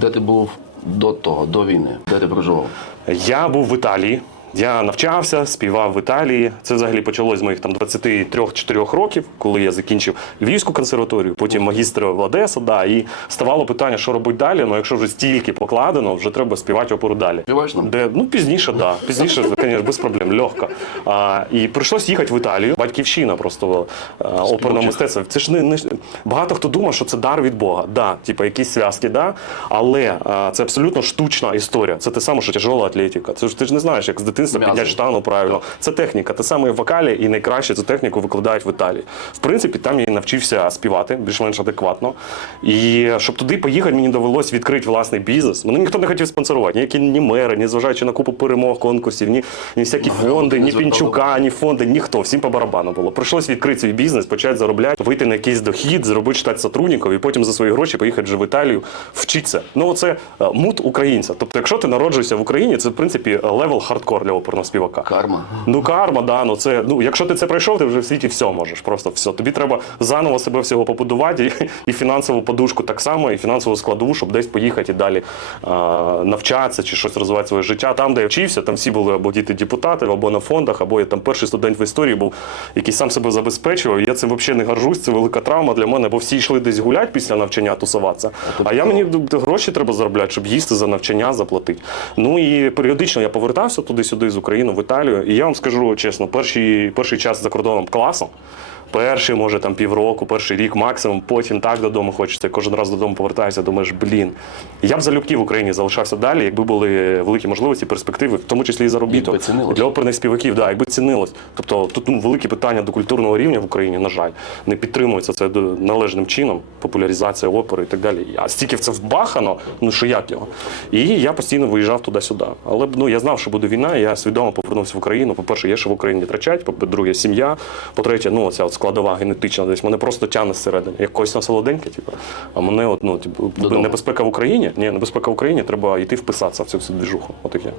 Де ти був до того, до війни? Де ти проживав? Я був в Італії. Я навчався, співав в Італії. Це взагалі почалось з моїх там 23-4 років, коли я закінчив Львівську консерваторію, потім магістр в Одесу. Да, і ставало питання, що робити далі. Ну, якщо вже стільки покладено, вже треба співати оперу далі. Співаєш нам? Де ну пізніше, да. Пізніше, звісно, без проблем, легко. А, і прийшлось їхати в Італію. Батьківщина просто а, оперного мистецтва. Це ж не, не багато хто думає, що це дар від Бога. Да, типу, якісь зв'язки, да. Але а, це абсолютно штучна історія. Це те саме, що тяжела атлетика. Це ж ти ж не знаєш, як з дитинства М'язи. підняти штангу правильно. Це техніка. Те саме в вокалі, і найкраще цю техніку викладають в Італії. В принципі, там я навчився співати більш-менш адекватно. І щоб туди поїхати, мені довелось відкрити власний бізнес. Мене ніхто не хотів спонсорувати, ніякі ні мери, ні зважаючи на купу перемог, конкурсів, ні, ні всякі фонди, ні Пінчука, ні фонди, ніхто. Всім по барабану було. Прийшлось відкрити свій бізнес, почати заробляти, вийти на якийсь дохід, зробити штат сотрудників і потім за свої гроші поїхати вже в Італію вчитися. Ну це мут українця. Тобто, якщо ти народжуєшся в Україні, це в принципі левел хардкор для оперного співака. Карма. Ну, карма, да, ну це ну, якщо ти це пройшов, ти вже в світі все можеш. Просто все. Тобі треба заново себе всього побудувати, і, і фінансову подушку так само, і фінансову складову, щоб десь поїхати і далі а, навчатися чи щось розвивати своє життя. Там, де я вчився, там всі були або діти депутатів, або на фондах, або я там перший студент в історії був, який сам себе забезпечував. Я цим взагалі не горжусь, це велика травма для мене, бо всі йшли десь гуляти після навчання, тусуватися. А я мені гроші треба заробляти, щоб їсти за навчання, заплатити. Ну і періодично я повертався туди-сюди з України в Італію. І я вам скажу чесно, перший, перший час за кордоном класно. Перший, може, там півроку, перший рік максимум, потім так додому хочеться. Кожен раз додому повертаюся, думаєш, блін. Я б залюбки в Україні залишався далі, якби були великі можливості, перспективи, в тому числі і заробіток. Для оперних співаків, да, якби цінилось. Тобто тут ну, великі питання до культурного рівня в Україні, на жаль, не підтримується це належним чином, популяризація опери і так далі. А стільки в це вбахано, ну що як його. І я постійно виїжджав туди-сюди. Але ну, я знав, що буде війна, я свідомо повернувся в Україну. По-перше, є що в Україні втрачать, по-друге, сім'я. По-третє, ну оця складова генетична десь мене просто тягне зсередини. Як когось на солоденьке, типу. А мене, от, ну, типу, небезпека в Україні. Ні, небезпека в Україні, треба йти вписатися в цю всю двіжуху. Отаке.